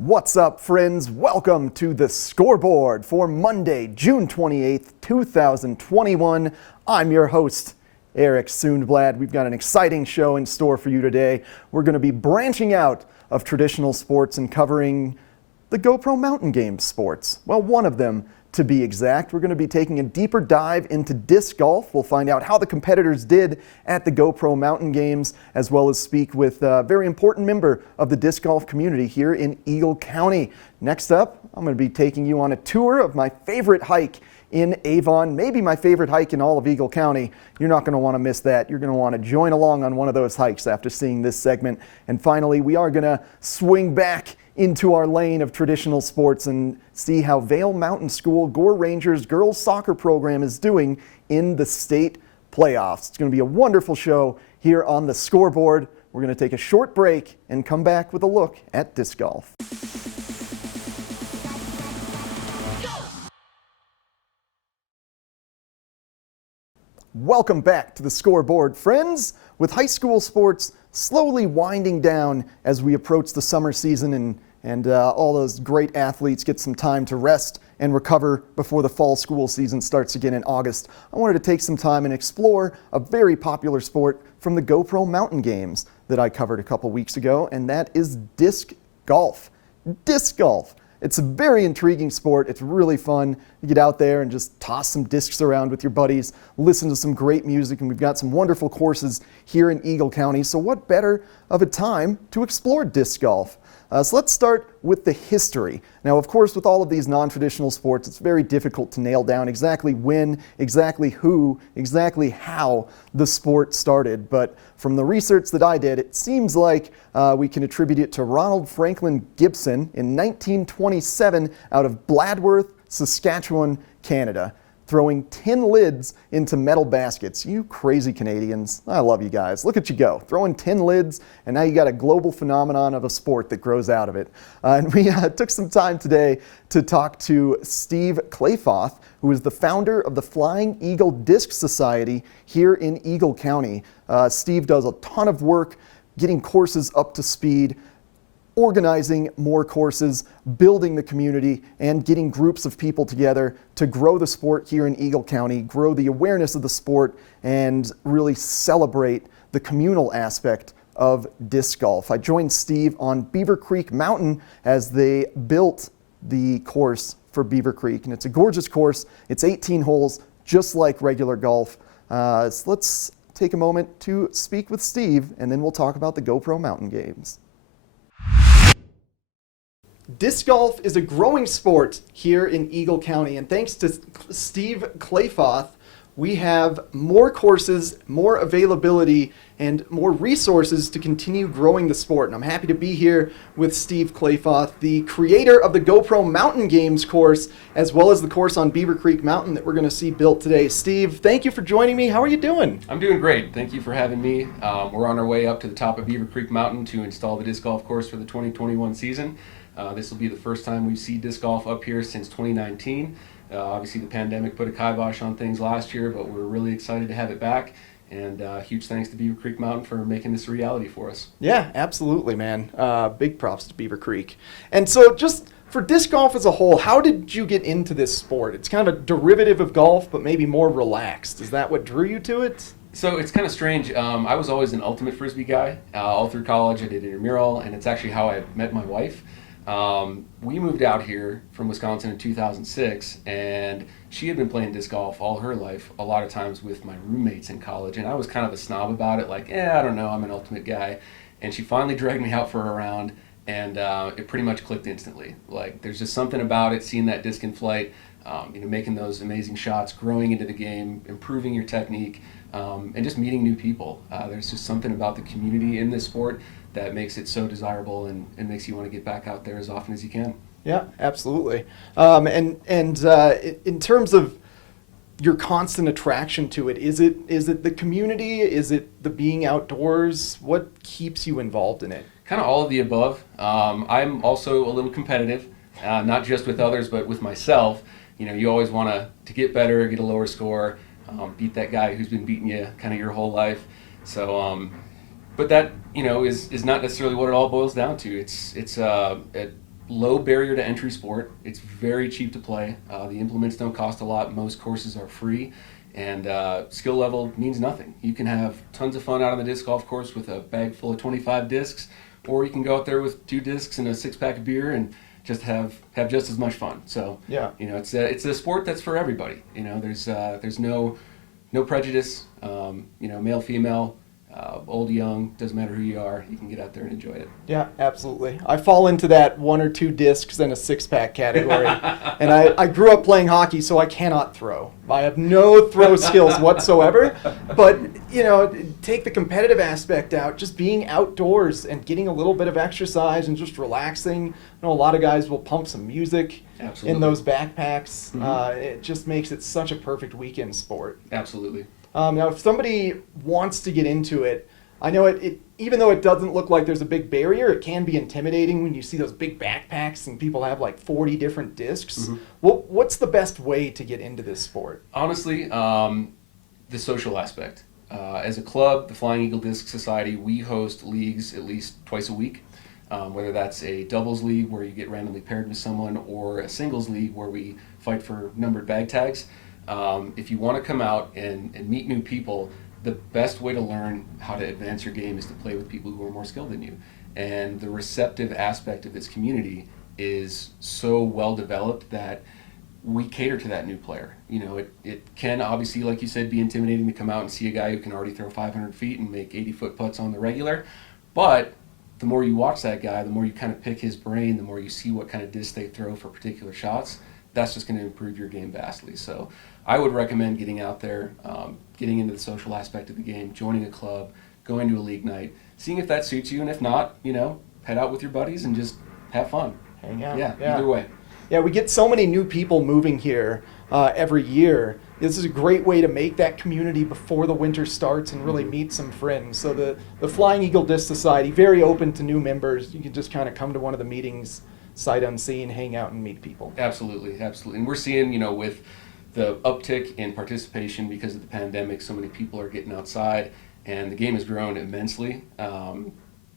What's up, friends? Welcome to the Scoreboard for Monday, June 28th, 2021. I'm your host, Eric Sundblad. We've got an exciting show in store for you today. We're going to be branching out of traditional sports and covering the GoPro Mountain Games sports. Well, one of them to be exact. We're going to be taking a deeper dive into disc golf. We'll find out how the competitors did at the GoPro Mountain Games, as well as speak with a very important member of the disc golf community here in Eagle County. Next up, I'm going to be taking you on a tour of my favorite hike in Avon, maybe my favorite hike in all of Eagle County. You're not going to want to miss that. You're going to want to join along on one of those hikes after seeing this segment. And finally, we are going to swing back into our lane of traditional sports and see how Vail Mountain School Gore Rangers girls soccer program is doing in the state playoffs. It's going to be a wonderful show here on the Scoreboard. We're going to take a short break and come back with a look at disc golf. Welcome back to the Scoreboard, friends. With high school sports slowly winding down as we approach the summer season and all those great athletes get some time to rest and recover before the fall school season starts again in August, I wanted to take some time and explore a very popular sport from the GoPro Mountain Games that I covered a couple weeks ago, and that is disc golf. Disc golf. It's a very intriguing sport. It's really fun. You get out there and just toss some discs around with your buddies, listen to some great music, and we've got some wonderful courses here in Eagle County. So what better of a time to explore disc golf? So let's start with the history. Now, of course, with all of these non-traditional sports, it's very difficult to nail down exactly when, exactly who, exactly how the sport started. But from the research that I did, it seems like we can attribute it to Ronald Franklin Gibson in 1927 out of Bladworth, Saskatchewan, Canada, throwing tin lids into metal baskets. You crazy Canadians. I love you guys. Look at you go. Throwing tin lids, and now you got a global phenomenon of a sport that grows out of it. And we took some time today to talk to Steve Kleyfoth, who is the founder of the Flying Eagle Disc Society here in Eagle County. Steve does a ton of work getting courses up to speed, organizing more courses, building the community, and getting groups of people together to grow the sport here in Eagle County, grow the awareness of the sport, and really celebrate the communal aspect of disc golf. I joined Steve on Beaver Creek Mountain as they built the course for Beaver Creek, and it's a gorgeous course. It's 18 holes, just like regular golf. So let's take a moment to speak with Steve, and then we'll talk about the GoPro Mountain Games. Disc golf is a growing sport here in Eagle County, and thanks to Steve Kleyfoth, we have more courses, more availability, and more resources to continue growing the sport. And I'm happy to be here with Steve Kleyfoth, the creator of the GoPro Mountain Games course, as well as the course on Beaver Creek Mountain that we're going to see built today. Steve, thank you for joining me. How are you doing? I'm doing great. Thank you for having me. We're on our way up to the top of Beaver Creek Mountain to install the disc golf course for the 2021 season. This will be the first time we see disc golf up here since 2019. Obviously, the pandemic put a kibosh on things last year, but we're really excited to have it back. And huge thanks to Beaver Creek Mountain for making this a reality for us. Yeah, absolutely, man. Big props to Beaver Creek. And so just for disc golf as a whole, how did you get into this sport? It's kind of a derivative of golf, but maybe more relaxed. Is that what drew you to it? So it's kind of strange. I was always an ultimate Frisbee guy. All through college, I did intramural, and it's actually how I met my wife. We moved out here from Wisconsin in 2006, and she had been playing disc golf all her life, a lot of times with my roommates in college, and I was kind of a snob about it, like, I don't know, I'm an ultimate guy. And she finally dragged me out for a round, and it pretty much clicked instantly. Like, there's just something about it, seeing that disc in flight, making those amazing shots, growing into the game, improving your technique, and just meeting new people. There's just something about the community in this sport that makes it so desirable and makes you want to get back out there as often as you can. Yeah, absolutely. And in terms of your constant attraction to it, is it the community? Is it the being outdoors? What keeps you involved in it? Kind of all of the above. I'm also a little competitive, not just with others, but with myself. You always want to get better, get a lower score, beat that guy who's been beating you kind of your whole life. So, but that is not necessarily what it all boils down to. It's low barrier to entry sport. It's very cheap to play. The implements don't cost a lot. Most courses are free. And skill level means nothing. You can have tons of fun out on the disc golf course with a bag full of 25 discs, or you can go out there with 2 discs and a 6-pack of beer and just have just as much fun. So yeah, it's a sport that's for everybody. There's no prejudice. Male, female, old, young, doesn't matter who you are. You can get out there and enjoy it. Yeah, absolutely. I fall into that 1 or 2 discs and a 6-pack category. And I grew up playing hockey, so I cannot throw. I have no throw skills whatsoever. But, take the competitive aspect out, just being outdoors and getting a little bit of exercise and just relaxing. I know a lot of guys will pump some music Absolutely. in those backpacks. Mm-hmm. It just makes it such a perfect weekend sport. Absolutely. Now, if somebody wants to get into it, I know it even though it doesn't look like there's a big barrier, it can be intimidating when you see those big backpacks and people have like 40 different discs. Mm-hmm. What's the best way to get into this sport? Honestly, the social aspect. As a club, the Flying Eagle Disc Society, we host leagues at least twice a week, whether that's a doubles league where you get randomly paired with someone or a singles league where we fight for numbered bag tags. If you want to come out and meet new people, the best way to learn how to advance your game is to play with people who are more skilled than you. And the receptive aspect of this community is so well developed that we cater to that new player. It can obviously, like you said, be intimidating to come out and see a guy who can already throw 500 feet and make 80-foot putts on the regular. But the more you watch that guy, the more you kind of pick his brain, the more you see what kind of disc they throw for particular shots, that's just going to improve your game vastly. So I would recommend getting out there, getting into the social aspect of the game, joining a club, going to a league night, seeing if that suits you, and if not, head out with your buddies and just have fun. Hang out. Yeah, either way. Yeah, we get so many new people moving here every year. This is a great way to make that community before the winter starts and really meet some friends. So the Flying Eagle Disc Society, very open to new members. You can just kind of come to one of the meetings, sight unseen, hang out and meet people. Absolutely. And we're seeing, with the uptick in participation because of the pandemic, so many people are getting outside, and the game has grown immensely.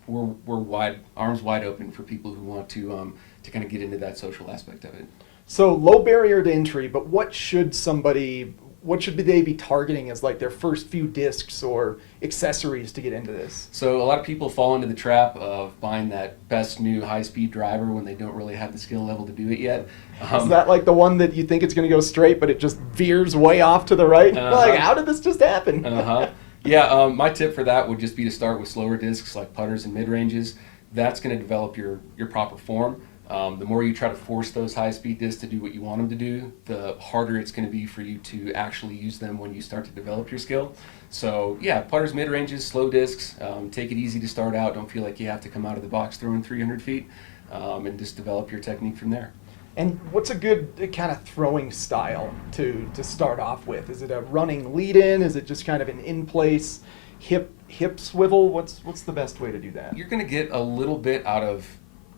We're arms wide open for people who want to kind of get into that social aspect of it. So low barrier to entry, but what should they be targeting as like their first few discs or accessories to get into this? So a lot of people fall into the trap of buying that best new high-speed driver when they don't really have the skill level to do it yet. Is that like the one that you think it's going to go straight, but it just veers way off to the right? Like, how did this just happen? Yeah, my tip for that would just be to start with slower discs like putters and mid-ranges. That's going to develop your proper form. The more you try to force those high-speed discs to do what you want them to do, the harder it's going to be for you to actually use them when you start to develop your skill. So yeah, putters, mid-ranges, slow discs, take it easy to start out. Don't feel like you have to come out of the box throwing 300 feet, and just develop your technique from there. And what's a good kind of throwing style to start off with? Is it a running lead-in? Is it just kind of an in-place hip swivel? What's the best way to do that? You're going to get a little bit out of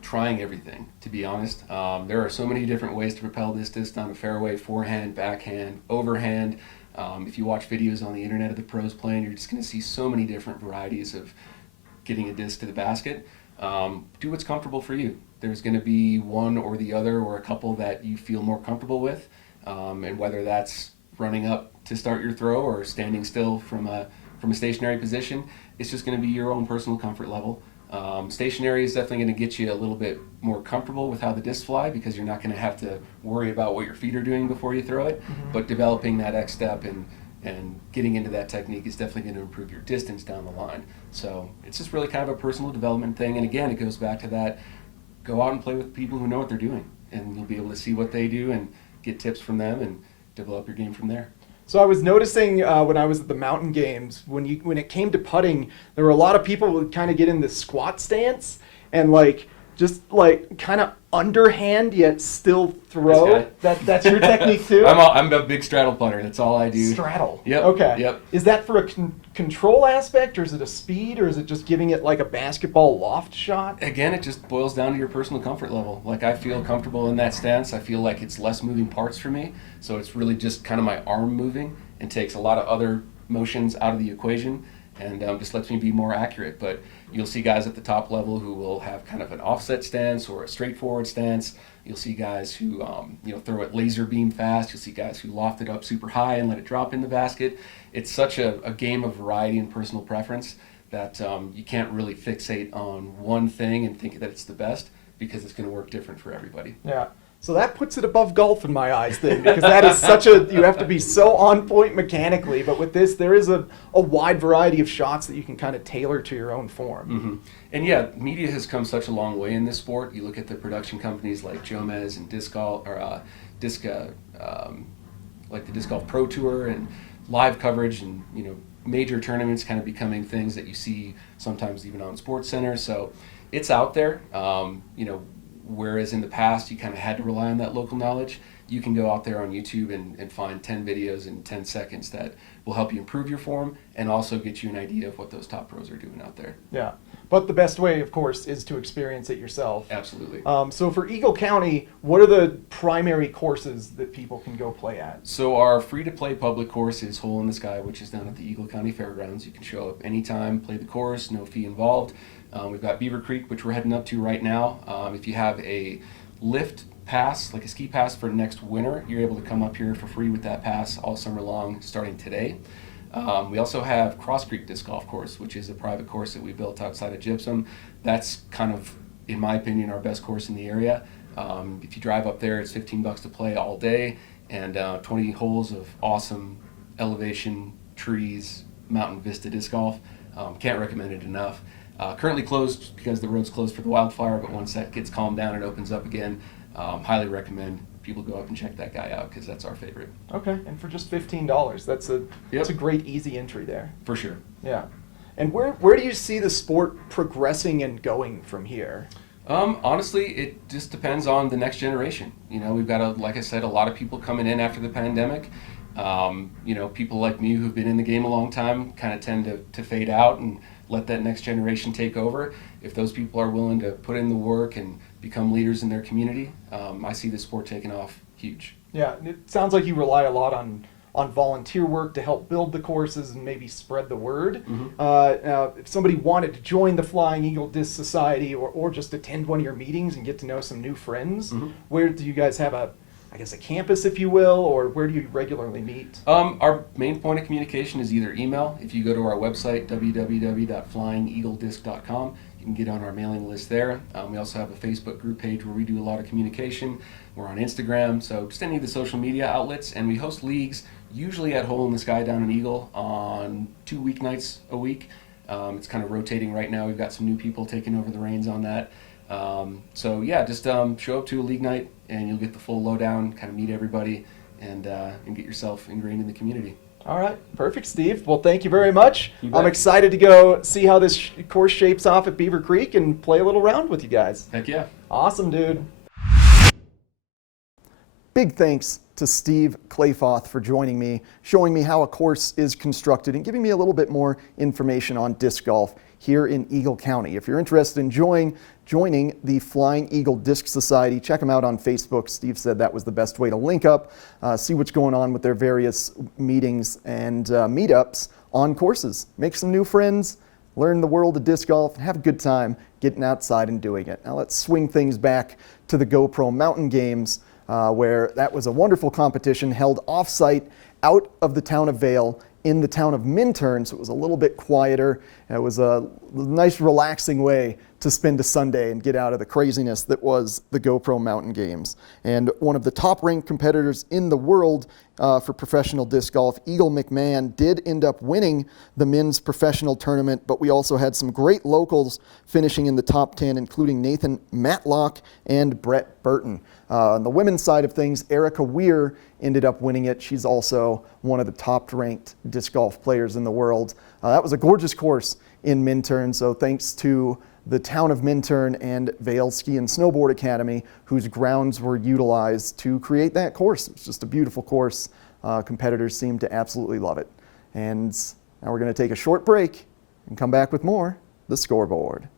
trying everything, to be honest. There are so many different ways to propel this disc down a fairway: forehand, backhand, overhand. If you watch videos on the internet of the pros playing, you're just going to see so many different varieties of getting a disc to the basket. Do what's comfortable for you. There's going to be one or the other or a couple that you feel more comfortable with, and whether that's running up to start your throw or standing still from a stationary position, it's just going to be your own personal comfort level. Stationary is definitely going to get you a little bit more comfortable with how the discs fly because you're not going to have to worry about what your feet are doing before you throw it. Mm-hmm. But developing that X step and getting into that technique is definitely going to improve your distance down the line. So it's just really kind of a personal development thing. And again, it goes back to that: go out and play with people who know what they're doing, and you'll be able to see what they do and get tips from them and develop your game from there. So I was noticing when I was at the Mountain Games, when it came to putting, there were a lot of people who would kind of get in this squat stance and just kind of underhand yet still throw. That's your technique too? I'm a big straddle putter. That's all I do. Straddle. Yep. Okay. Yep. Is that for a control aspect, or is it a speed, or is it just giving it like a basketball loft shot? Again, it just boils down to your personal comfort level. Like, I feel comfortable in that stance. I feel like it's less moving parts for me. So it's really just kind of my arm moving and takes a lot of other motions out of the equation. and just lets me be more accurate. But you'll see guys at the top level who will have kind of an offset stance or a straightforward stance. You'll see guys who throw it laser beam fast. You'll see guys who loft it up super high and let it drop in the basket. It's such a game of variety and personal preference that you can't really fixate on one thing and think that it's the best, because it's going to work different for everybody. Yeah. So that puts it above golf in my eyes then, because that is such a, you have to be so on point mechanically, but with this, there is a wide variety of shots that you can kind of tailor to your own form. Mm-hmm. And yeah, media has come such a long way in this sport. You look at the production companies like Jomez and Disc Golf, or like the Disc Golf Pro Tour, and live coverage, and major tournaments kind of becoming things that you see sometimes even on Sports Center. So it's out there. Whereas in the past you kind of had to rely on that local knowledge, you can go out there on YouTube and find 10 videos in 10 seconds that will help you improve your form and also get you an idea of what those top pros are doing out there. Yeah, but the best way, of course, is to experience it yourself. Absolutely. So for Eagle County, what are the primary courses that people can go play at? So our free-to-play public course is Hole in the Sky, which is down at the Eagle County Fairgrounds. You can show up anytime, play the course, no fee involved. We've got Beaver Creek, which we're heading up to right now. If you have a lift pass, like a ski pass for next winter, you're able to come up here for free with that pass all summer long, starting today. We also have Cross Creek Disc Golf Course, which is a private course that we built outside of Gypsum. That's kind of, in my opinion, our best course in the area. If you drive up there, it's $15 to play all day, and 20 holes of awesome elevation, trees, mountain vista disc golf. Can't recommend it enough. Currently closed because the road's closed for the wildfire, but once that gets calmed down and opens up again, highly recommend people go up and check that guy out, because that's our favorite. Okay, and for just $15, that's a great easy entry there. For sure. Yeah. And where do you see the sport progressing and going from here? Honestly, it just depends on the next generation. We've got, like I said, a lot of people coming in after the pandemic. People like me who've been in the game a long time kind of tend to fade out and let that next generation take over. If those people are willing to put in the work and become leaders in their community, I see the sport taking off huge. Yeah, it sounds like you rely a lot on volunteer work to help build the courses and maybe spread the word. Mm-hmm. Now, if somebody wanted to join the Flying Eagle Disc Society or just attend one of your meetings and get to know some new friends, mm-hmm. where do you guys have a campus, if you will, or where do you regularly meet? Our main point of communication is either email. If you go to our website, www.flyingeagledisc.com, you can get on our mailing list there. We also have a Facebook group page where we do a lot of communication. We're on Instagram, so just any of the social media outlets, and we host leagues, usually at Hole in the Sky down in Eagle, on 2 weeknights a week. It's kind of rotating right now. We've got some new people taking over the reins on that. Just show up to a league night and you'll get the full lowdown, kind of meet everybody, and get yourself ingrained in the community. All right, perfect, Steve. Well, thank you very much. You bet. I'm excited to go see how this course shapes off at Beaver Creek and play a little round with you guys. Heck yeah. Awesome, dude. Big thanks to Steve Kleyfoth for joining me, showing me how a course is constructed, and giving me a little bit more information on disc golf here in Eagle County. If you're interested in joining the Flying Eagle Disc Society, check them out on Facebook. Steve said that was the best way to link up, see what's going on with their various meetings and meetups on courses. Make some new friends, learn the world of disc golf, and have a good time getting outside and doing it. Now let's swing things back to the GoPro Mountain Games, where that was a wonderful competition held off-site out of the town of Vail in the town of Minturn, so it was a little bit quieter. It was a nice, relaxing way to spend a Sunday and get out of the craziness that was the GoPro Mountain Games. And one of the top-ranked competitors in the world for professional disc golf, Eagle McMahon, did end up winning the men's professional tournament, but we also had some great locals finishing in the top 10, including Nathan Matlock and Brett Burton. On the women's side of things, Erica Weir ended up winning it. She's also one of the top-ranked disc golf players in the world. That was a gorgeous course in Minturn, so thanks to the town of Minturn and Vail Ski and Snowboard Academy, whose grounds were utilized to create that course. It's just a beautiful course. Competitors seem to absolutely love it. And now we're going to take a short break and come back with more The Scoreboard.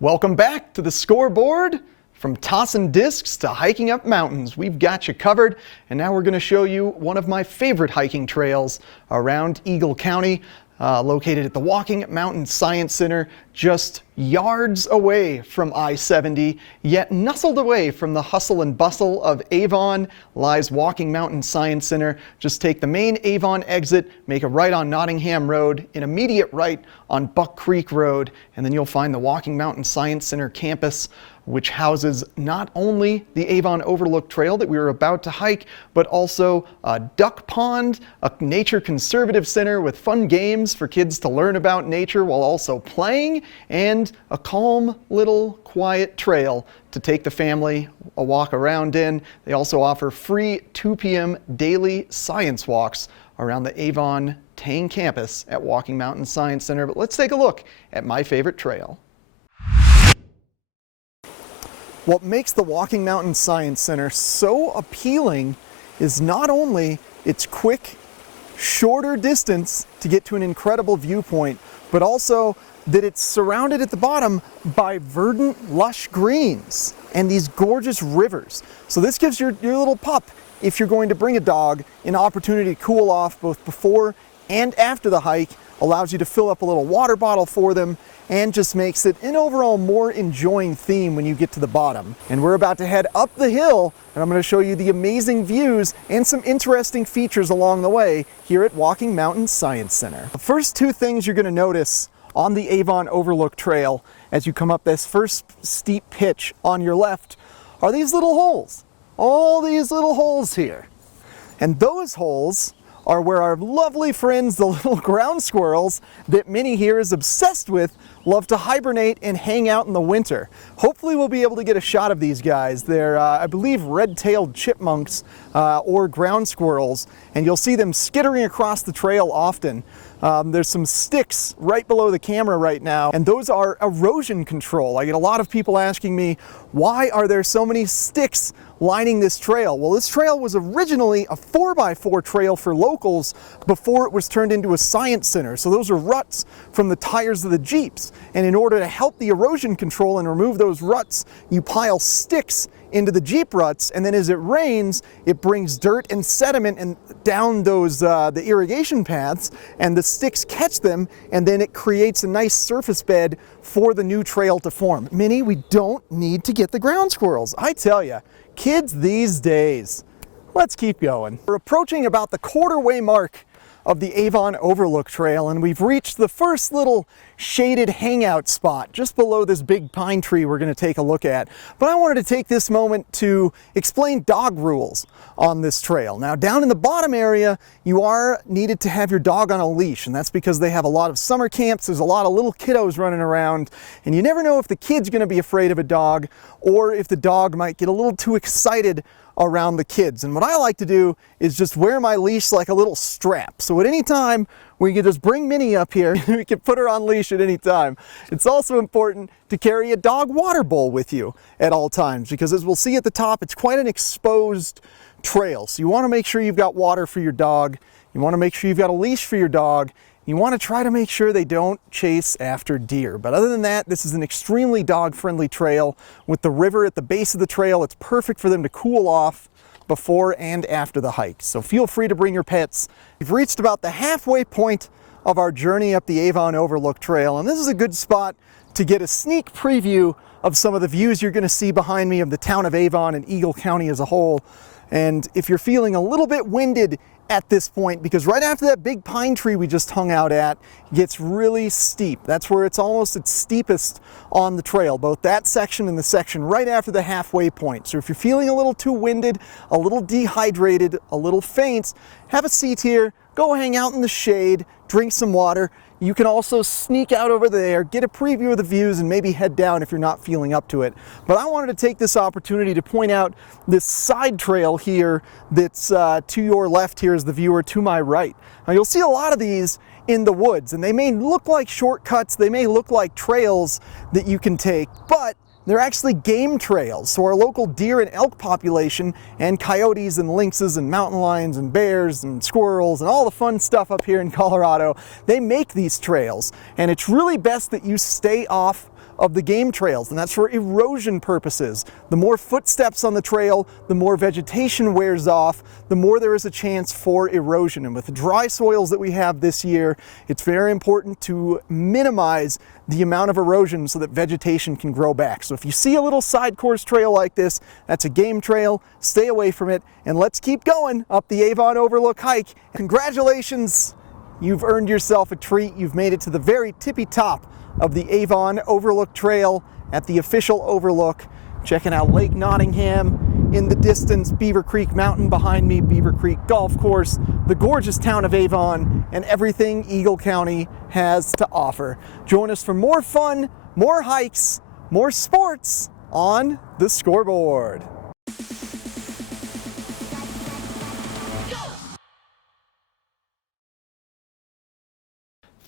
Welcome back to The Scoreboard. From tossing discs to hiking up mountains, we've got you covered. And now we're going to show you one of my favorite hiking trails around Eagle County, located at the Walking Mountain Science Center, just yards away from I-70, yet nestled away from the hustle and bustle of Avon lies Walking Mountain Science Center. Just take the main Avon exit, make a right on Nottingham Road, an immediate right on Buck Creek Road, and then you'll find the Walking Mountain Science Center campus, which houses not only the Avon Overlook Trail that we were about to hike, but also a duck pond, a nature conservative center with fun games for kids to learn about nature while also playing, and a calm little quiet trail to take the family a walk around in. They also offer free 2 p.m. daily science walks around the Avon Tang campus at Walking Mountain Science Center. But let's take a look at my favorite trail. What makes the Walking Mountain Science Center so appealing is not only its quick, shorter distance to get to an incredible viewpoint, but also that it's surrounded at the bottom by verdant, lush greens and these gorgeous rivers. So this gives your little pup, if you're going to bring a dog, an opportunity to cool off both before and after the hike, allows you to fill up a little water bottle for them, and just makes it an overall more enjoying theme when you get to the bottom. And we're about to head up the hill, and I'm going to show you the amazing views and some interesting features along the way here at Walking Mountain Science Center. The first two things you're going to notice on the Avon Overlook Trail as you come up this first steep pitch on your left are these little holes. All these little holes here. And those holes are where our lovely friends, the little ground squirrels that Minnie here is obsessed with, love to hibernate and hang out in the winter. Hopefully we'll be able to get a shot of these guys. They're, I believe, red-tailed chipmunks or ground squirrels, and you'll see them skittering across the trail often. There's some sticks right below the camera right now, and those are erosion control. I get a lot of people asking me, why are there so many sticks lining this trail? Well, this trail was originally a 4x4 trail for locals before it was turned into a science center. So those are ruts from the tires of the Jeeps. And in order to help the erosion control and remove those ruts, you pile sticks into the Jeep ruts, and then as it rains, it brings dirt and sediment and down those the irrigation paths, and the sticks catch them, and then it creates a nice surface bed for the new trail to form. Minnie, we don't need to get the ground squirrels. I tell you, kids these days. Let's keep going. We're approaching about the quarter-way mark of the Avon Overlook Trail, and we've reached the first little shaded hangout spot just below this big pine tree we're going to take a look at. But I wanted to take this moment to explain dog rules on this trail. Now, down in the bottom area, you are needed to have your dog on a leash, and that's because they have a lot of summer camps. There's a lot of little kiddos running around, and you never know if the kid's going to be afraid of a dog or if the dog might get a little too excited around the kids. And what I like to do is just wear my leash like a little strap. So at any time, we can just bring Minnie up here. We can put her on leash at any time. It's also important to carry a dog water bowl with you at all times, because as we'll see at the top, it's quite an exposed trail. So you want to make sure you've got water for your dog. You want to make sure you've got a leash for your dog. You want to try to make sure they don't chase after deer. But other than that, this is an extremely dog-friendly trail. With the river at the base of the trail, it's perfect for them to cool off before and after the hike. So feel free to bring your pets. We've reached about the halfway point of our journey up the Avon Overlook Trail, and this is a good spot to get a sneak preview of some of the views you're going to see behind me of the town of Avon and Eagle County as a whole. And if you're feeling a little bit winded at this point, because right after that big pine tree we just hung out at gets really steep. That's where it's almost its steepest on the trail, both that section and the section right after the halfway point. So if you're feeling a little too winded, a little dehydrated, a little faint, have a seat here, go hang out in the shade, drink some water. You can also sneak out over there, get a preview of the views, and maybe head down if you're not feeling up to it. But I wanted to take this opportunity to point out this side trail here that's to your left here is the viewer to my right. Now you'll see a lot of these in the woods, and they may look like shortcuts, they may look like trails that you can take, but they're actually game trails. So our local deer and elk population, and coyotes and lynxes and mountain lions and bears and squirrels and all the fun stuff up here in Colorado, they make these trails. And it's really best that you stay off of the game trails, and that's for erosion purposes. The more footsteps on the trail, the more vegetation wears off, the more there is a chance for erosion. And with the dry soils that we have this year, it's very important to minimize the amount of erosion so that vegetation can grow back. So if you see a little side course trail like this, that's a game trail. Stay away from it, and let's keep going up the Avon Overlook hike. Congratulations, you've earned yourself a treat. You've made it to the very tippy top of the Avon Overlook Trail at the official Overlook. Checking out Lake Nottingham in the distance, Beaver Creek Mountain behind me, Beaver Creek Golf Course, the gorgeous town of Avon, and everything Eagle County has to offer. Join us for more fun, more hikes, more sports on the Scoreboard.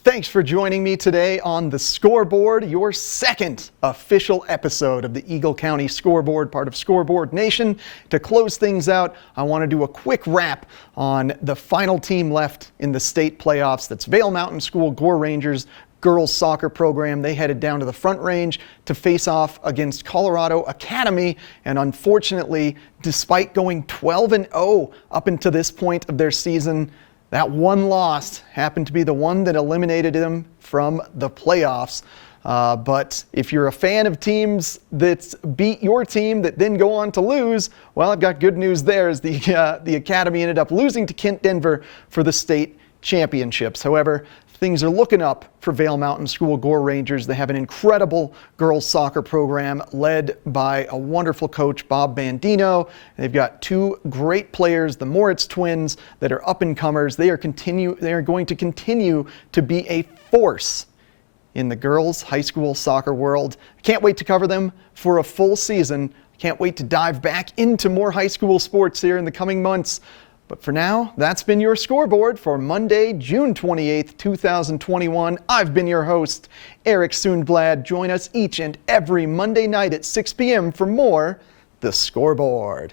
Thanks for joining me today on the Scoreboard, your second official episode of the Eagle County Scoreboard, part of Scoreboard Nation. To close things out, I want to do a quick wrap on the final team left in the state playoffs. That's Vail Mountain School Gore Rangers girls soccer program. They headed down to the Front Range to face off against Colorado Academy, and unfortunately, despite going 12-0 up until this point of their season, that one loss happened to be the one that eliminated them from the playoffs. But if you're a fan of teams that beat your team that then go on to lose, well, I've got good news there, as the Academy ended up losing to Kent Denver for the state championships. However, things are looking up for Vail Mountain School Gore Rangers. They have an incredible girls soccer program led by a wonderful coach, Bob Bandino. They've got two great players, the Moritz twins, that are up-and-comers. They are going to continue to be a force in the girls' high school soccer world. I can't wait to cover them for a full season. I can't wait to dive back into more high school sports here in the coming months. But for now, that's been your Scoreboard for Monday, June 28th, 2021. I've been your host, Eric Sundblad. Join us each and every Monday night at 6 p.m. for more The Scoreboard.